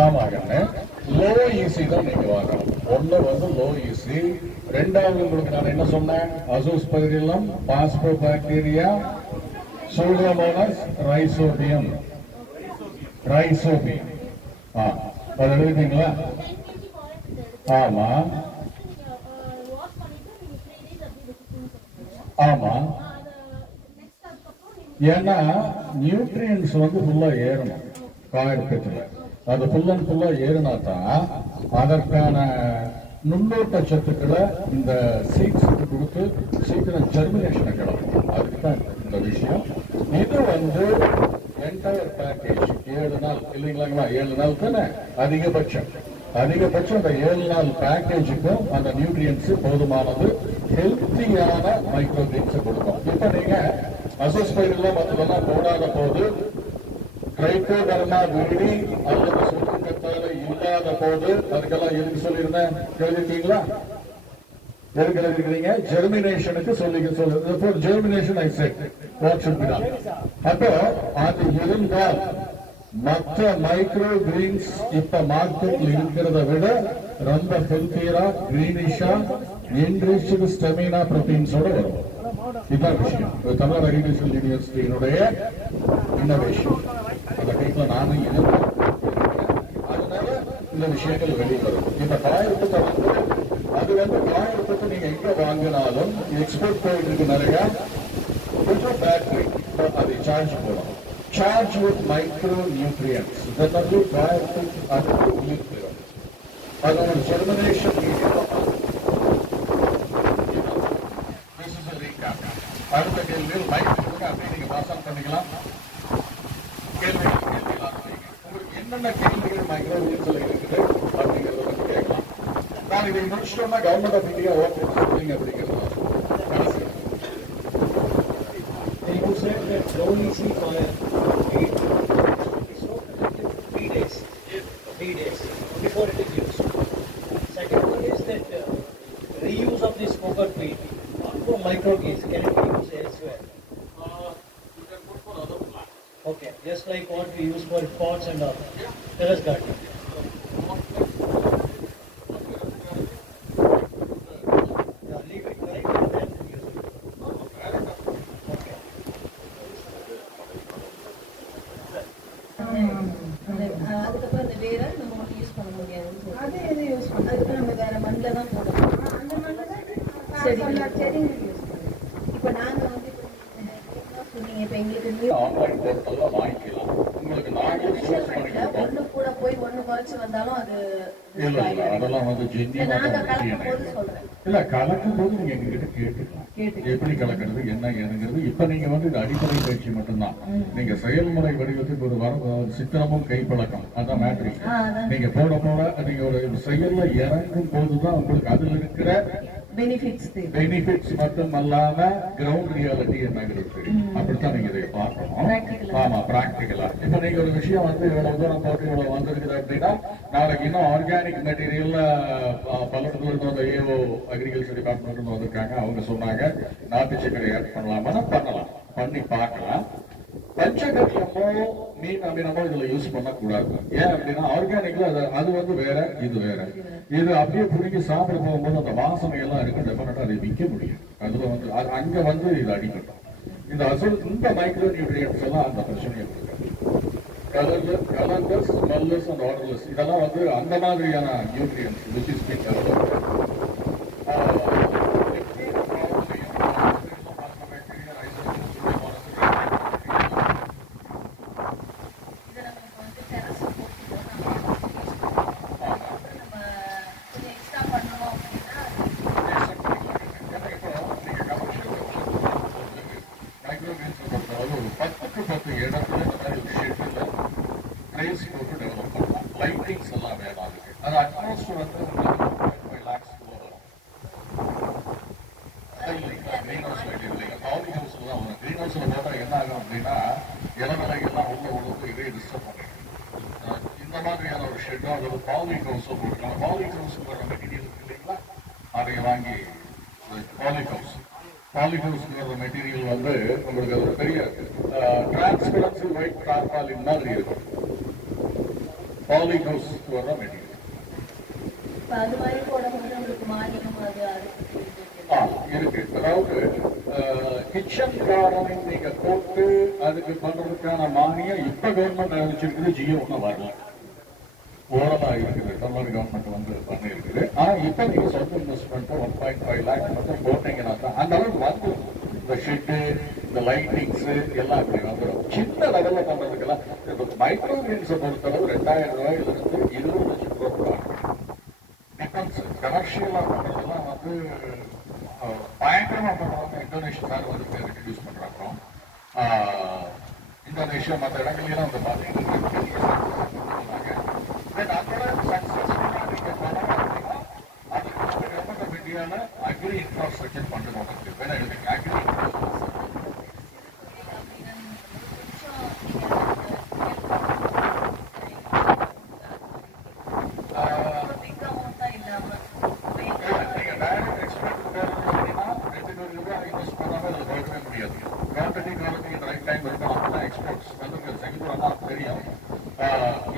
ஆமாங்க. Low easy தான் நீங்க வாங்கணும். ஒண்ணு வந்து லோ ஈசி, ரெண்டாவது உங்களுக்கு நான் என்ன சொன்னேன், azospirillum, phosphobacteria, Pseudomonas, rhizobium. Rhizobium அது எழுதிங்களா? ஆமா ஆமா. ஏன்னா நியூட்ரியன்ஸ் வந்து ஃபுல்லா ஏறணும் காயத்துல. அது ஃபுல் அண்ட் ஃபுல்லா ஏறினா தான் அதற்கான நுண்ணோட்ட சத்துக்களை இந்த சீட்ஸுக்கு கொடுத்து சீக்கிரம் ஜெர்மினேஷனை கிளம்பும். அதுக்கு தான் இந்த விஷயம். இது வந்து என்டையர் பேக்கேஜ் 7 நாள் இல்லைங்களாங்களா? 7 நாள் தானே அதிகபட்சம். அந்த 7 நாள் பேக்கேஜுக்கும் அந்த நியூட்ரியன்ஸ் போதுமானது ஹெல்த்தியான மைக்ரோகிரீன்ஸ் கொடுக்கும். இப்ப நீங்க அசோஸ்பைரிலம் மற்றதெல்லாம் போடாத போது, ட்ரைகோடர்மா விரிடி அல்லது சுருக்கத்தால இல்லாத போது, அதுக்கெல்லாம் எதுக்கு சொல்லியிருந்தேன் எழுதிருக்கீங்களா? எதுக்கு எழுதிருக்கிறீங்க? ஜெர்மினேஷனுக்கு சொல்லுங்க. Germination I set what should be done. அப்போ அது இருந்தால் மற்ற மைக்ரோ கிரீன்ஸ் இப்ப மார்க்கெட்ல இருக்கிறத விட ரொம்ப ஹெல்த்தியரா, கிரீனிஷா, என்ரிச்டு ஸ்டெமினா புரோட்டீன்ஸோட வரும். இதுதான் விஷயம். தமிழ்நாடு அக்ரிகல்ச்சரல் யூனிவர்சிட்டியினுடைய இன்னோவேஷன். அந்த டைப்ல நானும் அதனால இந்த விஷயங்கள் வெளிவரும். இந்த காயத்துக்கு அது வந்து காயத்துக்கு நீங்க எங்க வாங்கினாலும் எக்ஸ்போர்ட் போயிட்டு இருக்கு நிறைய. கொஞ்சம் பேட்டரி அதை சார்ஜ் போடும். Charge with micronutrients. Generally, காயத்துக்கு அதுக்கு உயிர் பெறும். அதோட ஜெர்மினேஷன் அடுத்த கேள்வியில் மைக் அப்படியே நீங்க பாஸ் ஆன் பண்ணிக்கலாம். கேள்விலாம் உங்களுக்கு என்னென்ன கேள்விகள் மைக்ரோனியூட்ரியன்ஸ்ல இருக்குது அப்படிங்கறத பத்தி கேட்கலாம். நான் இதை முடிச்சிட்டோம்னா கவர்மெண்ட் ஆஃப் இந்தியா ஓகே சொல்றீங்க அப்படிங்கிறது. You said that low EC for 3 days. 3 days before it is used. Second one is that reuse of this coconut feed for microgreens can it be used elsewhere? You can put for other plants. Okay, just like what we use for pots and all. Terrace gardening. Leave it right and then use it. Okay. அதுக்கப்புறம் அந்த வேற நம்ம use பண்ண முடியாது. அது எது use பண்ண அதுக்கு நம்ம வேற மண்ணில் தான் போடணும். அந்த மண்ணில் தான் செடிங்களுக்கு யூஸ் பண்ணணும். இப்போ நாங்கள் வந்து சொன்னீங்க, இப்போ எங்களுக்கு ஆன்லைன் போர்ட்டல்ல வாங்கிக்கலாம். உங்களுக்கு நாங்களே சோர்ஸ் பண்ணி கொடுப்போம். ஒன்று கூட போய் ஒன்று குறைச்சி வந்தாலும் அது இல்ல அதெல்லாம் வந்து நாங்கள் கலக்கும் போது சொல்றேன். இல்ல கலக்கும் போது நீங்க எங்ககிட்ட கேட்டுக்கலாம். எப்படி கலக்கிறது என்ன ஏனுங்கிறது. இப்ப நீங்க வந்து இது அடிப்படை பயிற்சி மட்டும்தான். நீங்க செயல்முறை வடிவத்துக்கு ஒரு சித்திரமும் கைப்பழக்கம் அதான் மேட்ரிக். நீங்க போட நீங்க ஒரு செயல்ல இறங்கும் போதுதான் உங்களுக்கு அதுல இருக்கிற பெனிஃபிட்ஸ் மட்டும் அல்லாம கிரவுண்ட் ரியாலிட்டி என்னங்கிறது அப்படித்தான் நீங்க இதை பார்க்கணும். ஆமா, பிராக்டிகலா. இப்ப நீங்க ஒரு விஷயம் வந்து இவ்வளவு தூரம் போட்டு இவ்வளவு வந்திருக்குது அப்படின்னா நாளைக்கு இன்னும் ஆர்கானிக் மெட்டீரியல்ல பல்லடத்துல இருந்து வந்து ஏஓ அக்ரிகல்ச்சர் டிபார்ட்மெண்ட் வந்திருக்காங்க. அவங்க சொன்னாங்க நாட்டு சக்கரை ஆட் பண்ணலாமா? பண்ணலாம், பண்ணி பார்க்கலாம். பஞ்சகவியமோ மீன் அமினமோ இதுல யூஸ் பண்ணக்கூடாது. ஏன் அப்படின்னா ஆர்கானிக்ல அது வந்து வேற, இது வேற. இது அப்படியே புடிங்கி சாப்பிட போகும்போது அந்த வாசனை எல்லாம் இருக்கு. டெஃபினட்டா அதை விற்க முடியும். அதுல வந்து அங்க வந்து இது அடிக்கட்டும். இந்த மைக்ரோ நியூட்ரியன்ஸ் எல்லாம் அந்த பிரச்சனையை கலர்லெஸ், ஸ்மெல்லெஸ் அண்ட் ஆர்டர்லெஸ் இதெல்லாம் வந்து அந்த மாதிரியான nutrients which is being developed. Material வந்து உங்களுக்கு ஒரு பெரிய டிரான்ஸ்பரன்சி ஒயிட் டார்பாலின் மாதிரி இருக்கும். பாலிஹவுஸ் வர்ற மெட்டீரியல். அது மாதிரி போடும்போது உங்களுக்கு மானியம் இருக்கு. அதாவது கிச்சன் கார்டனிங் நீங்க போட்டு அதுக்கு பண்றதுக்கான மானியம் இப்ப கவர்மெண்ட் அறிவிச்சிருக்குது. ஜியோ ஒன்றும் வரல, ஓரமா இருக்குது. தமிழ்நாடு கவர்மெண்ட் வந்து பண்ணிருக்குது. ஆனா இப்ப நீங்க சொந்த இன்வெஸ்ட்மெண்ட் 1.5 லேக் மட்டும் போட்டீங்கன்னா தான் அந்த அளவுக்கு வந்து இந்த ஷெட்டு, இந்த லைட்டிங்ஸ் எல்லாம் இப்படி வந்துடும். சின்ன லெவல்ல பண்றதுக்கெல்லாம் மைக்ரோ கிரீன்ஸை பொறுத்தளவு 2000 ரூபாயில இருந்து 20 லட்சம் ரூபாய் டிஃபென்ஸ் கமர்ஷியலா பண்றதெல்லாம் வந்து பயங்கரமா பண்றவங்க இந்தோனேஷியா சார் வந்து இன்ட்ரடியூஸ் பண்றாங்க. இந்தோனேஷியா மற்ற இடங்கள்லாம் வந்து பாத்தீங்கன்னா அக்ரி இன்ஃப்ராஸ்ட்ரக்சர் பண்ணுறோம். அக்ரி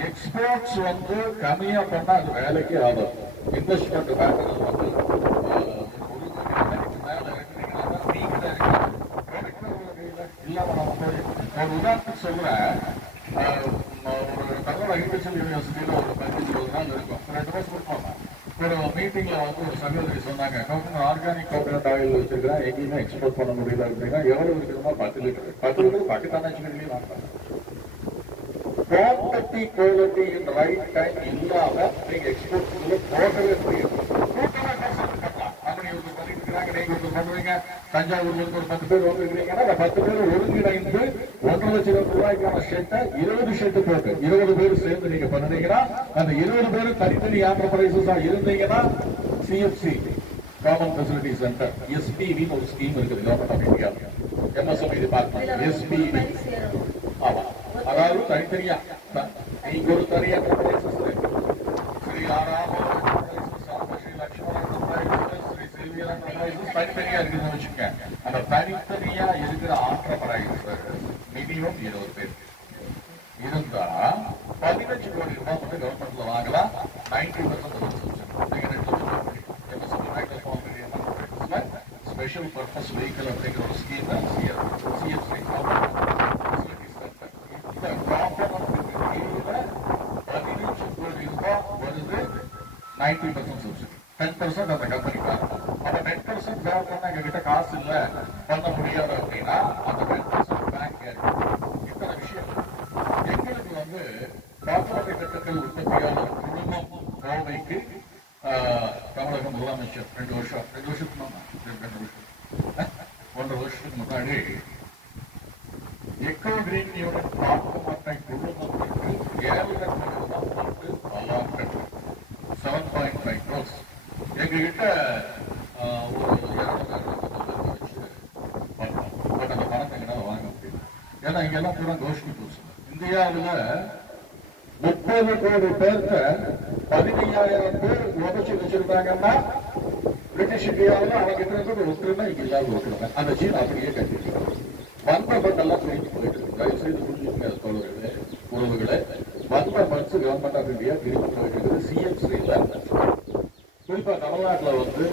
எக்ஸ்போர்ட்ஸ் வந்து கம்மியா பண்ணா அது வேலைக்கு ஆகும். இன்வெஸ்ட்மெண்ட் பேட்டர்ஸ் வந்து ஒரு உதாரணத்துக்கு சொல்றேன். ஒரு தகவல் அக்ரிகல்ச்சர் யூனிவர்சிட்டியில ஒரு 15-20 நாள் இருக்கும். 2 மாசம் கொடுப்பாங்க. ஒரு மீட்டிங்ல வந்து ஒரு சகோதரி சொன்னாங்க, ஆர்கானிக் கோகனட் ஆயில் வச்சிருக்கிறேன், எங்கேயுமே எக்ஸ்போர்ட் பண்ண முடியல அப்படின்னா எவ்வளவு இருக்குதுமா? 10 லிட்டர். 10 லிட்டர் பாகிஸ்தான் ஆட்சிகளையும் வாங்குறாங்க. குவான்டிட்டி குவாலிட்டி இன் ரைட் டைம் இல்லாம நீங்க எக்ஸ்போர்ட் போகவே முடியும். பண்ணுவீங்க. தஞ்சாவூர்ல இருந்து ஒரு 10 பேர் வந்துருக்கீங்கன்னா அந்த 10 பேர் ஒருங்கிணைந்து 1.5 லட்சம் ரூபாய்க்கான ஷெட்டை 20 ஷெட்டு போட்டு 20 பேர் சேர்ந்து நீங்க பண்ணுனீங்கன்னா அந்த 20 பேர் தனித்தனி என்டர்பிரைசஸா இருந்தீங்கன்னா சிஎஃப்சி காமன் ஃபெசிலிட்டி சென்டர் எஸ்பிவின்னு ஒரு ஸ்கீம் இருக்குது government of India. MSME department SPV. ஆமா, அதாவது தனித்தனியா நீங்க ஒரு தனியா ஸ்ரீ ஆராம ஸ்ரீ லட்சுமண தனித்தனியா இருக்குதுன்னு வச்சுக்க. அந்த தனித்தனியா இருக்கிற ஆண்டர்பிரைசர் மினிமம் 20 பேர் இருந்தா 15 கோடி ரூபாய் மட்டும் கவர்மெண்ட்ல வாங்கலாம். 90% ஸ்பெஷல் பர்பஸ் வெஹிக்கிள் அப்படிங்கிற ஒரு ஸ்கீம் தான் சிஎஃப்சி. 15 கோடி ரூபாய் வருது. 90% சப்சிடி, 10% அந்த கம்பெனிக்காக. அந்த 10% கவர்மெண்ட் எங்க கிட்ட காசு இல்ல பண்ண முடியாது அப்படின்னா அந்த 10% பேங்க் இத்தனை விஷயம். எங்களுக்கு வந்து காப்பீட்டு திட்டத்தில் உற்பத்தியாளர் குழுமம் கோவைக்கு தமிழக முதலமைச்சர் 2 வருஷத்துக்கு 1.5 வருஷத்துக்கு முன்னாடி எக்கோ கிரீன் யூனிட் பாதுகாப்பட்டை குழுமத்திற்கு 7 லட்சம் ரூபாய் போட்டு அலாட் 7.5 crores. எங்ககிட்ட ஒரு 200 வச்சு பண்ணோம். பட் அந்த பணத்தை எங்களால் வாங்க முடியும். ஏன்னா இங்கெல்லாம் பூரா கோஷ்டி பூசு. இந்தியாவில் 30 கோடி பேர்த்த 15,000 பேர் உதச்சி வச்சிருந்தாங்கன்னா பிரிட்டிஷ் இந்தியாவில் அவங்க கிட்ட இருந்து ஒற்றுமை இங்க இல்லாத ஒற்றுமை. அந்த சீன் அப்படியே கட்டிருக்காங்க. வந்த பண்டெல்லாம் பிரிஞ்சு போயிட்டு இருக்கு. தயவு செய்து புரிஞ்சுக்கங்க தோழர்களே, உறவுகளை. வந்த பண்ட்ஸ் கவர்மெண்ட் ஆஃப் இந்தியா பிரிஞ்சு போயிட்டு இருக்குது. சிஎம்சில குறிப்பா தமிழ்நாட்டுல வந்து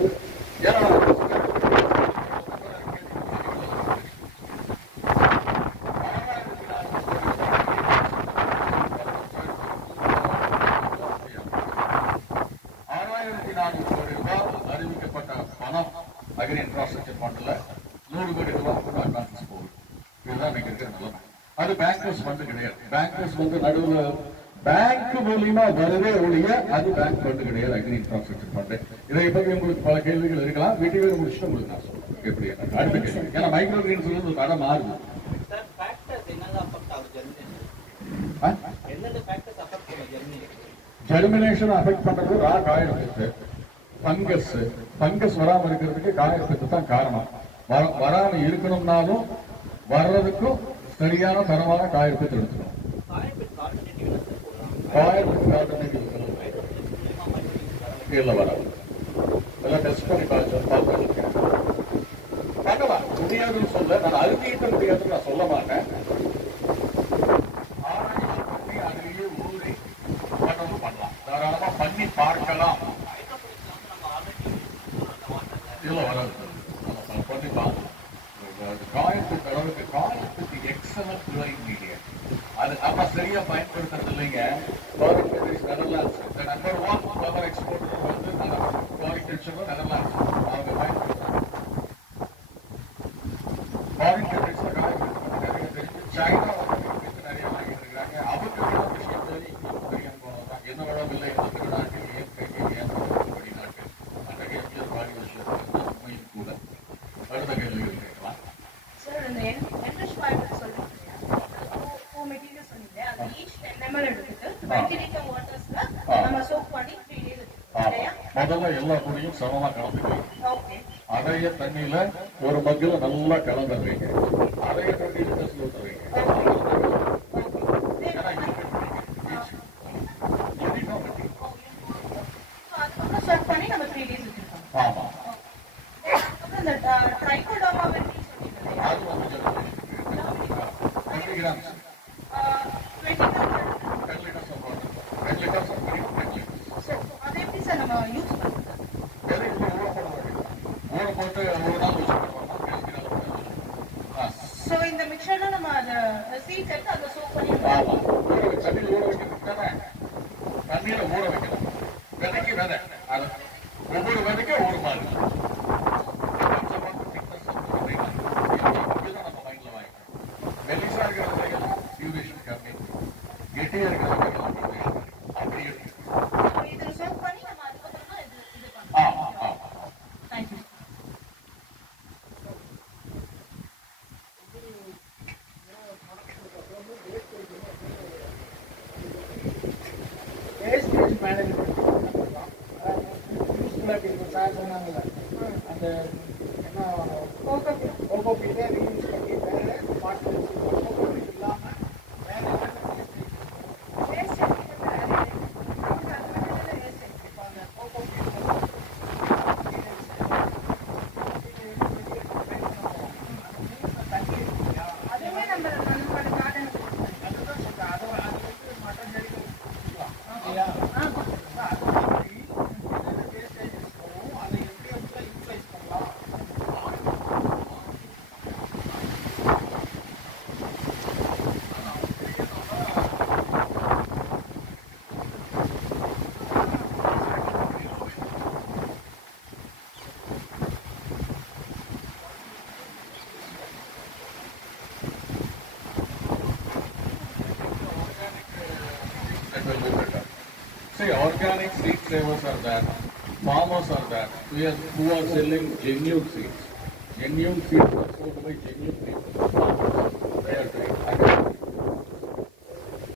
அறிவிக்கப்பட்ட பணம் அக்ரி இன்ஃப்ராஸ்ட்ரக்சர் ஃபண்ட்ல 100 கோடி ரூபாய் அட்வான்ஸ் போகுது. இதுதான் இன்னைக்கு இருக்கிற நிலைமை. அது பேங்கர்ஸ் ஃபண்ட் கிடையாது. பேங்கர்ஸ் வந்து நடுவில் பேங்க் மூலியமா வருதே ஒழிய அது பேங்க் ஃபண்ட் கிடையாது. Agri infrastructure fund. இதை பற்றி உங்களுக்கு பல கேள்விகள் இருக்கலாம். வீட்டிலே முடிச்சுட்டு உங்களுக்கு நான் சொல்றேன் எப்படி அடுத்த கேள்வி. ஏன்னா மைக்ரோ கிரீன்ஸ் வந்து ஒரு கடை மாறுது. ஜெர்மினேஷன் அஃபெக்ட் பண்றது ரா காயப்பத்து, பங்கஸ் வராம இருக்கிறதுக்கு காயப்பத்து தான் காரணம். வராம இருக்கணும்னாலும் வர்றதுக்கும் சரியான தரமான காயப்பத்து எடுத்துக்கணும். இல்ல வராது. எல்லாம் டெஸ்ட் பண்ணி பார்த்து பண்ணலாம். முடியாதுன்னு சொல்ல நான் அறுதியிட்ட முடியாதுன்னு நான் சொல்ல மாட்டேன். ஆராய்ச்சி பண்ணி அதிலேயே ஊறி நம்ம சரியா பயன்படுத்துறது இல்லைங்க. ஃபாரின் கண்ட்ரிஸ் நெதர்லாண்ட்ஸ், இந்த நம்பர் 1 ஃப்ளவர் எக்ஸ்போர்ட்டர் வந்து ஃபாரிகல்ச்சர் நெதர்லாண்ட்ஸ் அவங்க பயன்படுத்துறாங்க. ஃபாரின் கண்ட்ரிஸ்ல நிறைய தெரிஞ்சு சைனா வந்து நிறைய வாங்கிட்டு இருக்காங்க. அவங்க விஷயம் சரி தெரியாம போனதுதான். என்ன வளமில்லை என்ற திருநாட்டில் இயற்கைக்கு வெளிநாட்டில் அத்தகைய ஃபாரிகல்ச்சர் உண்மையும் கூட. அடுத்த கேள்விகள் கேட்கலாம். சார், இந்த என்ரிச் வாட்டர் சொல்றீங்க மெட்டீரியல் சொன்னீங்க, அது ஈச் 10 ml எடுத்துட்டு 20 லிட்டர் வாட்டர்ஸ்ல நம்ம சோப் பண்ணி 3 days வச்சுக்கோம். முதல்ல எல்லா பொடியும் சமமா கலந்துக்கலாம். ஓகே. அதைய தண்ணியில ஒரு மக்கில நல்லா கலந்துடுறீங்க. அதைய 20 லிட்டர்ஸ் ஊற்றுறீங்க. அதுக்கப்புறம் சோப் பண்ணி நம்ம 3 days வச்சிருக்கோம். ஆமா. அதுக்கப்புறம் இந்த ட்ரைகோடர்மா வெட்டி சொன்னீங்க, அது வந்து 20 grams. 20 grams. 10 liters of water. 10 liters of milk, 10 liters. So அதை எப்படி சார் நம்ம யூஸ் பண்றது? வெறும் ஊற போட வேண்டியது. ஊற போட்டு ஒரு நாள் வச்சுக்கணும். சோ இந்த மிக்சர்ல நம்ம அந்த சீட்ஸ் எடுத்து அதை சோப் பண்ணி ஆமா. தண்ணியில் ஊற வைக்கிறதுக்கு தானே. தண்ணியில ஊற வைக்கணும். விதைக்கு விதை. அது ஒவ்வொரு விதைக்கும் ஒரு மாதிரி. நம்ம மைண்ட்ல வாங்கிக்கணும். மெலிசா இருக்கிற விதைகள் டியூரேஷன் கம்மி. கெட்டியா இருக்கிற விதைகள் டியூரேஷன் அப்படி இருக்கு. இது சோப் பண்ணி நம்ம அதுக்கப்புறமா இது பண்ணலாம். ஆமா ஆமா. Thank you. Wastage management sir சொன்னாங்கல்ல, அந்த என்ன கோகோபீட்டை ரீயூஸ் பண்ணி வேற பாட்டில் கோகோபீட் இல்லாமல் வேற அதுவே நம்ம நம்மளோட கார்டன் அதுதான் சொல்றேன். அதை வந்து மட்டன் செடிகள் இல்லையா? See, organic seed savers are there, farmers are there, who are selling genuine seeds. Genuine seeds are sold by genuine people.